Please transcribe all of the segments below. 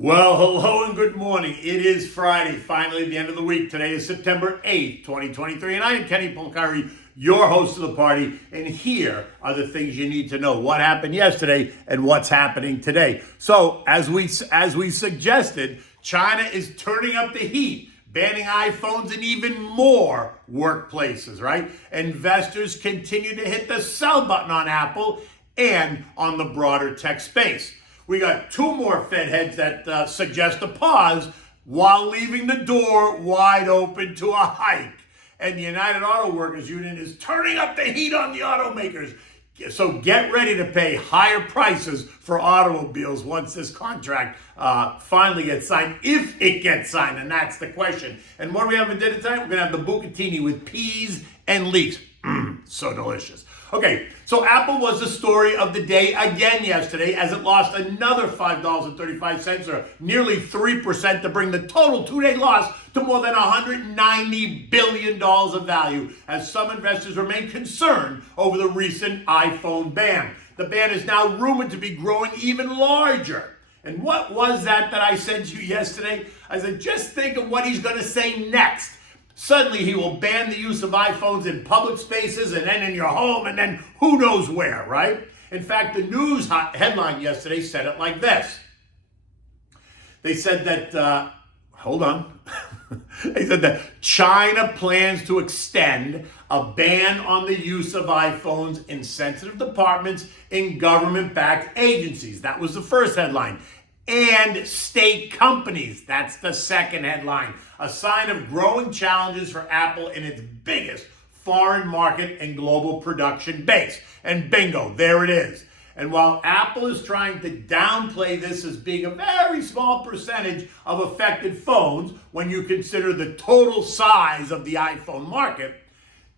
Well, hello and good morning. It is Friday, finally the end of the week. Today is September 8th, 2023, and I am Kenny Polcari, your host of the party, and here are the things you need to know. What happened yesterday and what's happening today. So, as we suggested, China is turning up the heat, banning iPhones in even more workplaces, right? Investors continue to hit the sell button on Apple and on the broader tech space. We got two more Fed heads that suggest a pause while leaving the door wide open to a hike. And the United Auto Workers Union is turning up the heat on the automakers. So get ready to pay higher prices for automobiles once this contract finally gets signed, if it gets signed, and that's the question. And what do we have for dinner tonight? We're going to have the Bucatini with peas and leeks. So delicious. Okay, so Apple was the story of the day again yesterday as it lost another $5.35 or nearly 3% to bring the total two-day loss to more than $190 billion of value as some investors remain concerned over the recent iPhone ban. The ban is now rumored to be growing even larger. And what was that I said to you yesterday? I said, just think of what he's going to say next. Suddenly he will ban the use of iPhones in public spaces and then in your home and then who knows where, right? In fact, the news headline yesterday said it like this. They said that, hold on. They said that China plans to extend a ban on the use of iPhones in sensitive departments in government-backed agencies. That was the first headline. And state companies. That's the second headline. A sign of growing challenges for Apple in its biggest foreign market and global production base. And bingo, there it is. And while Apple is trying to downplay this as being a very small percentage of affected phones when you consider the total size of the iPhone market,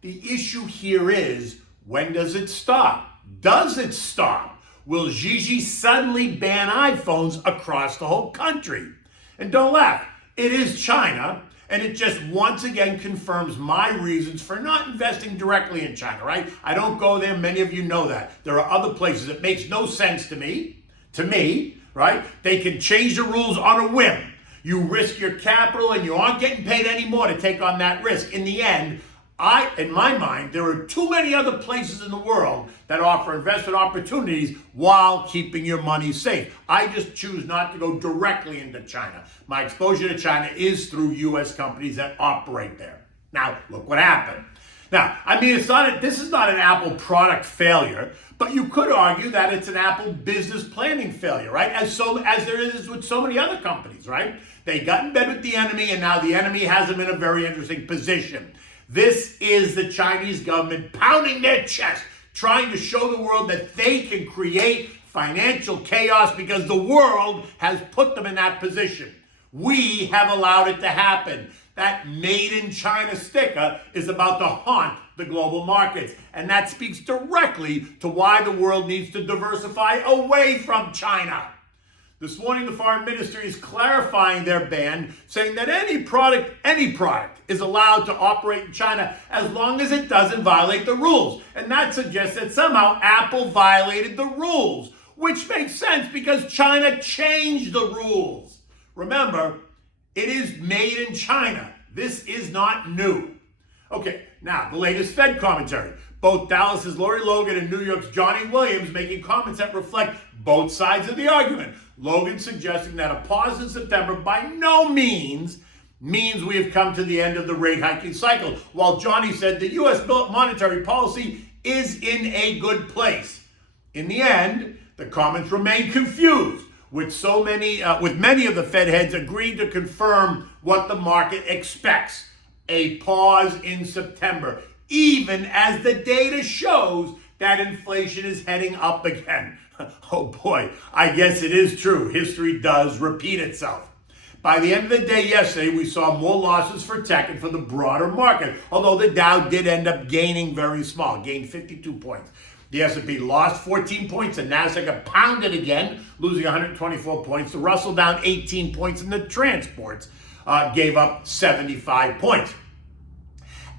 the issue here is, when does it stop? Does it stop? Will Gigi suddenly ban iPhones across the whole country? And don't laugh, it is China, and it just once again confirms my reasons for not investing directly in China, right? I don't go there, many of you know that. There are other places. It makes no sense to me, right? They can change the rules on a whim. You risk your capital and you aren't getting paid anymore to take on that risk. In the end, in my mind, there are too many other places in the world that offer investment opportunities while keeping your money safe. I just choose not to go directly into China. My exposure to China is through U.S. companies that operate there. Now, look what happened. Now, I mean, this is not an Apple product failure, but you could argue that it's an Apple business planning failure, right? As there is with so many other companies, right? They got in bed with the enemy, and now the enemy has them in a very interesting position. This is the Chinese government pounding their chest, trying to show the world that they can create financial chaos because the world has put them in that position. We have allowed it to happen. That made in China sticker is about to haunt the global markets. And that speaks directly to why the world needs to diversify away from China. This morning, the foreign ministry is clarifying their ban, saying that any product is allowed to operate in China as long as it doesn't violate the rules. And that suggests that somehow Apple violated the rules, which makes sense because China changed the rules. Remember, it is made in China. This is not new. Okay, now the latest Fed commentary. Both Dallas's Lori Logan and New York's Johnny Williams making comments that reflect both sides of the argument. Logan suggesting that a pause in September by no means we have come to the end of the rate hiking cycle, while Johnny said the U.S. monetary policy is in a good place. In the end, the comments remain confused, with many of the Fed heads agreeing to confirm what the market expects: a pause in September, even as the data shows that inflation is heading up again. Oh boy, I guess it is true. History does repeat itself. By the end of the day yesterday, we saw more losses for tech and for the broader market, although the Dow did end up gaining very small, gained 52 points. The S&P lost 14 points, the Nasdaq got pounded again, losing 124 points. The Russell down 18 points, and the transports gave up 75 points.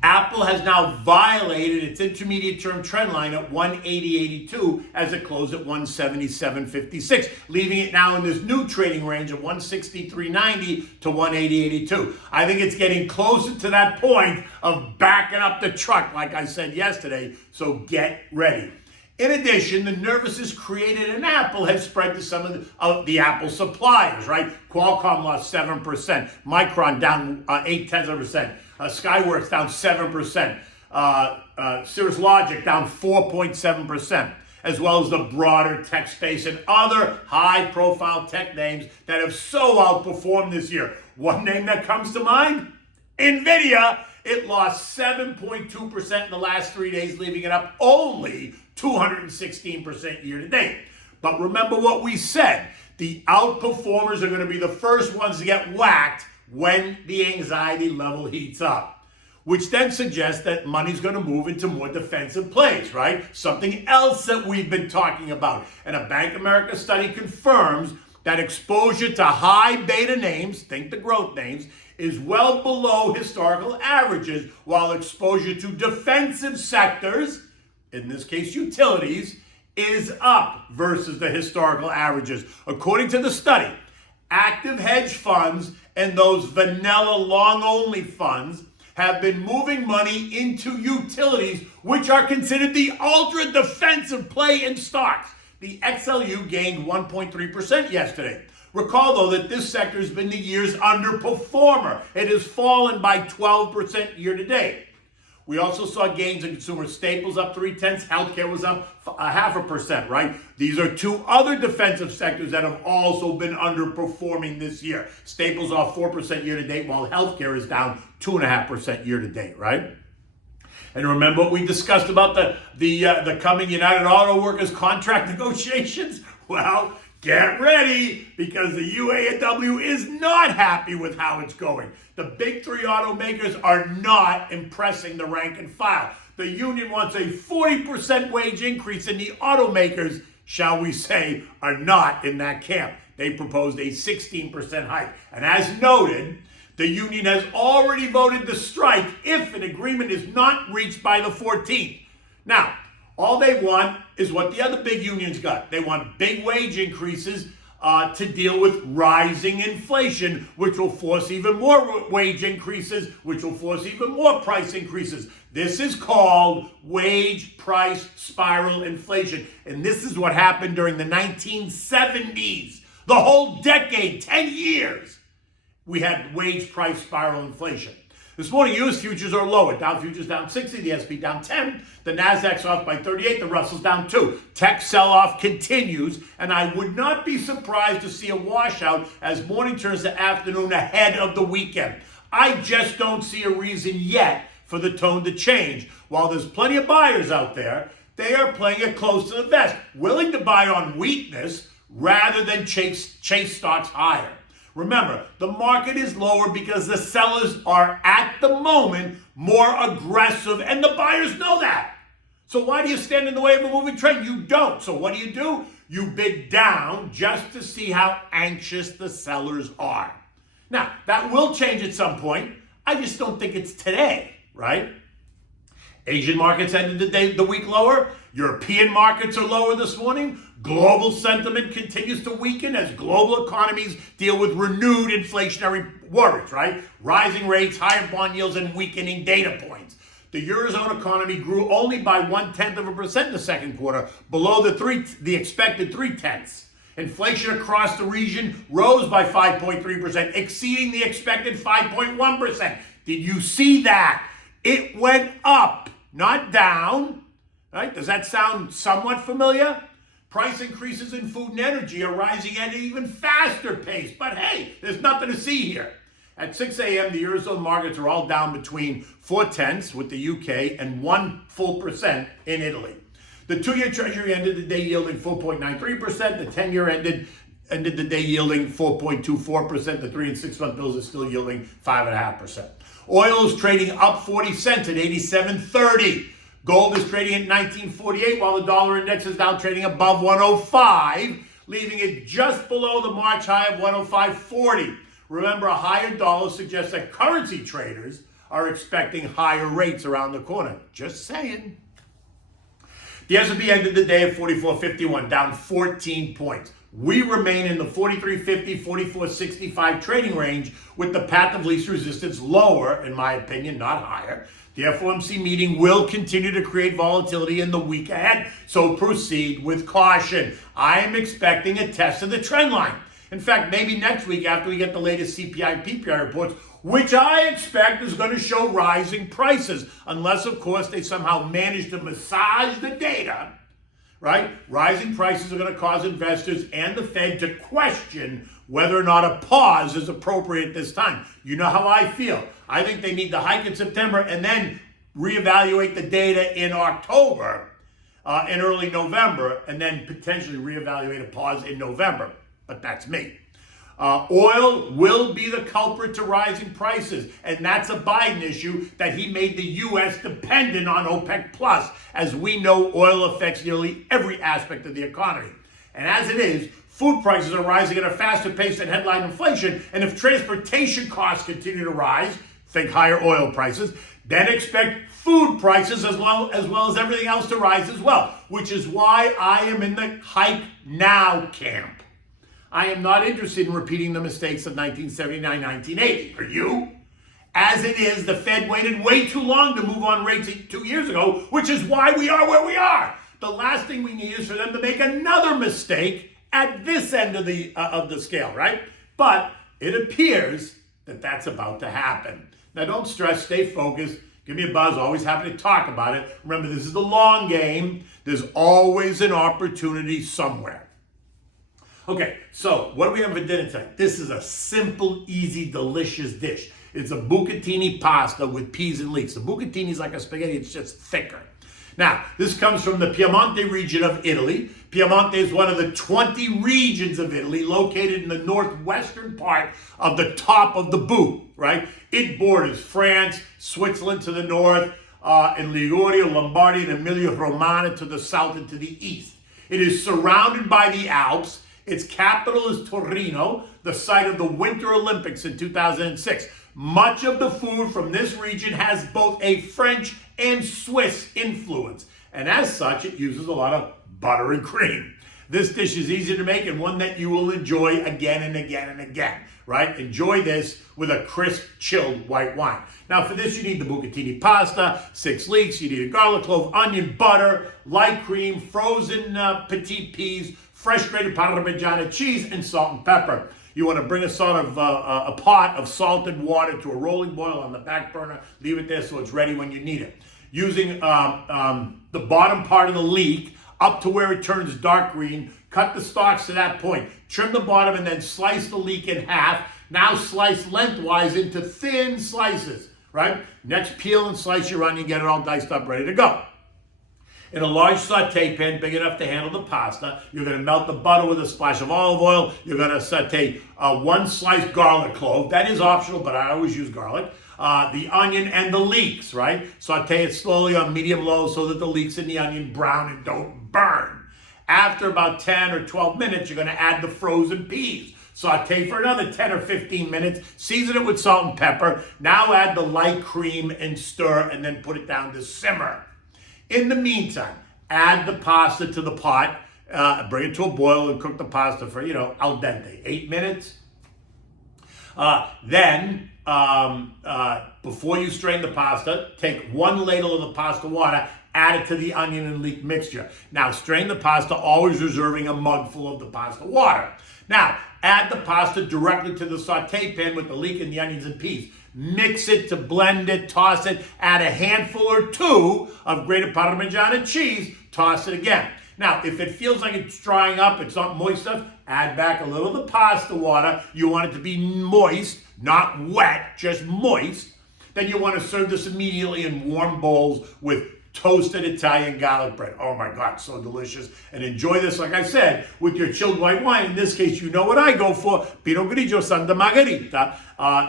Apple has now violated its intermediate term trend line at 180.82 as it closed at 177.56, leaving it now in this new trading range of 163.90 to 180.82. I think it's getting closer to that point of backing up the truck, like I said yesterday, so get ready. In addition, the nervousness created in Apple has spread to some of the Apple suppliers, right? Qualcomm lost 7%, Micron down 0.8%, Skyworks down 7%, Cirrus Logic down 4.7%, as well as the broader tech space and other high-profile tech names that have so outperformed this year. One name that comes to mind? NVIDIA. It lost 7.2% in the last 3 days, leaving it up only 216% year to date. But remember what we said. The outperformers are going to be the first ones to get whacked when the anxiety level heats up, which then suggests that money's going to move into more defensive plays, right? Something else that we've been talking about. And a Bank of America study confirms that exposure to high beta names, think the growth names, is well below historical averages, while exposure to defensive sectors, in this case utilities, is up versus the historical averages. According to the study, active hedge funds and those vanilla long-only funds have been moving money into utilities, which are considered the ultra-defensive play in stocks. The XLU gained 1.3% yesterday. Recall, though, that this sector has been the year's underperformer. It has fallen by 12% year to date. We also saw gains in consumer staples up 0.3%. Healthcare was up 0.5%, right? These are two other defensive sectors that have also been underperforming this year. Staples off 4% year to date, while healthcare is down 2.5% year to date, right? And remember what we discussed about the coming United Auto Workers contract negotiations? Well, get ready, because the UAW is not happy with how it's going. The big three automakers are not impressing the rank and file. The union wants a 40% wage increase, and the automakers, shall we say, are not in that camp. They proposed a 16% hike. And as noted, the union has already voted to strike if an agreement is not reached by the 14th. Now, all they want is what the other big unions got. They want big wage increases to deal with rising inflation, which will force even more wage increases, which will force even more price increases. This is called wage price spiral inflation. And this is what happened during the 1970s. The whole decade, 10 years, we had wage price spiral inflation. This morning, U.S. futures are lower. Dow futures down 60, the S&P down 10, the Nasdaq's off by 38, the Russell's down 2. Tech sell-off continues, and I would not be surprised to see a washout as morning turns to afternoon ahead of the weekend. I just don't see a reason yet for the tone to change. While there's plenty of buyers out there, they are playing it close to the vest, willing to buy on weakness rather than chase stocks higher. Remember, the market is lower because the sellers are, at the moment, more aggressive, and the buyers know that. So why do you stand in the way of a moving trend? You don't. So what do? You bid down just to see how anxious the sellers are. Now, that will change at some point. I just don't think it's today, right? Asian markets ended the week lower. European markets are lower this morning. Global sentiment continues to weaken as global economies deal with renewed inflationary worries, right? Rising rates, higher bond yields, and weakening data points. The Eurozone economy grew only by 0.1% in the second quarter, below the expected 0.3. Inflation across the region rose by 5.3%, exceeding the expected 5.1%. Did you see that? It went up, not down. Right? Does that sound somewhat familiar? Price increases in food and energy are rising at an even faster pace. But hey, there's nothing to see here. At 6 a.m., the Eurozone markets are all down between 0.4 with the UK and 1% in Italy. The 2-year Treasury ended the day yielding 4.93%. The 10-year ended the day yielding 4.24%. The 3 and 6 month bills are still yielding 5.5%. Oil is trading up 40 cents at 87.30. Gold is trading at 1948, while the dollar index is now trading above 105, leaving it just below the March high of 105.40. Remember, a higher dollar suggests that currency traders are expecting higher rates around the corner. Just saying. The S&P ended the day at 44.51, down 14 points. We remain in the 43.50, 44.65 trading range with the path of least resistance lower, in my opinion, not higher. The FOMC meeting will continue to create volatility in the week ahead, so proceed with caution. I am expecting a test of the trend line. In fact, maybe next week after we get the latest CPI and PPI reports, which I expect is going to show rising prices, unless, of course, they somehow manage to massage the data, right? Rising prices are going to cause investors and the Fed to question whether or not a pause is appropriate this time. You know how I feel. I think they need to hike in September and then reevaluate the data in October and early November, and then potentially reevaluate a pause in November. But that's me. Oil will be the culprit to rising prices, and that's a Biden issue that he made the U.S. dependent on OPEC Plus. As we know, oil affects nearly every aspect of the economy. And as it is, food prices are rising at a faster pace than headline inflation, and if transportation costs continue to rise, think higher oil prices, then expect food prices as well as everything else to rise as well, which is why I am in the hike now camp. I am not interested in repeating the mistakes of 1979, 1980. Are you? As it is, the Fed waited way too long to move on rates 2 years ago, which is why we are where we are. The last thing we need is for them to make another mistake at this end of the scale, right? But it appears that that's about to happen. Now, don't stress, stay focused. Give me a buzz, always happy to talk about it. Remember, this is the long game. There's always an opportunity somewhere. Okay, so what do we have for dinner tonight? This is a simple, easy, delicious dish. It's a bucatini pasta with peas and leeks. The bucatini is like a spaghetti, it's just thicker. Now, this comes from the Piemonte region of Italy. Piemonte is one of the 20 regions of Italy located in the northwestern part of the top of the boot, right? It borders France, Switzerland to the north, and Liguria, Lombardy, and Emilia-Romagna to the south and to the east. It is surrounded by the Alps. Its capital is Torino, the site of the Winter Olympics in 2006. Much of the food from this region has both a French and Swiss influence, and as such, it uses a lot of butter and cream. This dish is easy to make and one that you will enjoy again and again and again, right? Enjoy this with a crisp, chilled white wine. Now, for this, you need the bucatini pasta, 6 leeks, you need a garlic clove, onion, butter, light cream, frozen petite peas, fresh grated Parmigiana cheese, and salt and pepper. You want to bring a sort of a pot of salted water to a rolling boil on the back burner. Leave it there so it's ready when you need it. Using the bottom part of the leek up to where it turns dark green, cut the stalks to that point. Trim the bottom and then slice the leek in half. Now slice lengthwise into thin slices, right? Next, peel and slice your onion, get it all diced up, ready to go. In a large saute pan big enough to handle the pasta, you're going to melt the butter with a splash of olive oil. You're going to saute 1 sliced garlic clove. That is optional, but I always use garlic. The onion and the leeks, right? Saute it slowly on medium-low so that the leeks and the onion brown and don't burn. After about 10 or 12 minutes, you're going to add the frozen peas. Saute for another 10 or 15 minutes. Season it with salt and pepper. Now add the light cream and stir, and then put it down to simmer. In the meantime, add the pasta to the pot, bring it to a boil, and cook the pasta for, al dente, 8 minutes. Then, before you strain the pasta, take 1 ladle of the pasta water, add it to the onion and leek mixture. Now, strain the pasta, always reserving a mugful of the pasta water. Now, add the pasta directly to the saute pan with the leek and the onions and peas. Mix it to blend it, toss it, add a handful or 2 of grated Parmigiana cheese, toss it again. Now, if it feels like it's drying up, it's not moist enough, add back a little of the pasta water. You want it to be moist, not wet, just moist. Then you want to serve this immediately in warm bowls with toasted Italian garlic bread. Oh my God, so delicious. And enjoy this, like I said, with your chilled white wine. In this case, you know what I go for, Pinot Grigio Santa Margherita.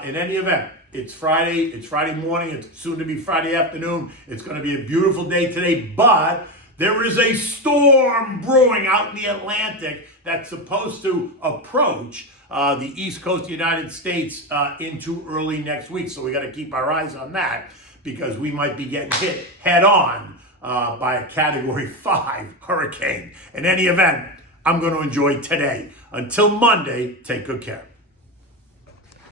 In any event, it's Friday morning, it's soon to be Friday afternoon. It's going to be a beautiful day today, but there is a storm brewing out in the Atlantic that's supposed to approach the East Coast of the United States into early next week. So we got to keep our eyes on that because we might be getting hit head on by a Category 5 hurricane. In any event, I'm going to enjoy today. Until Monday, take good care.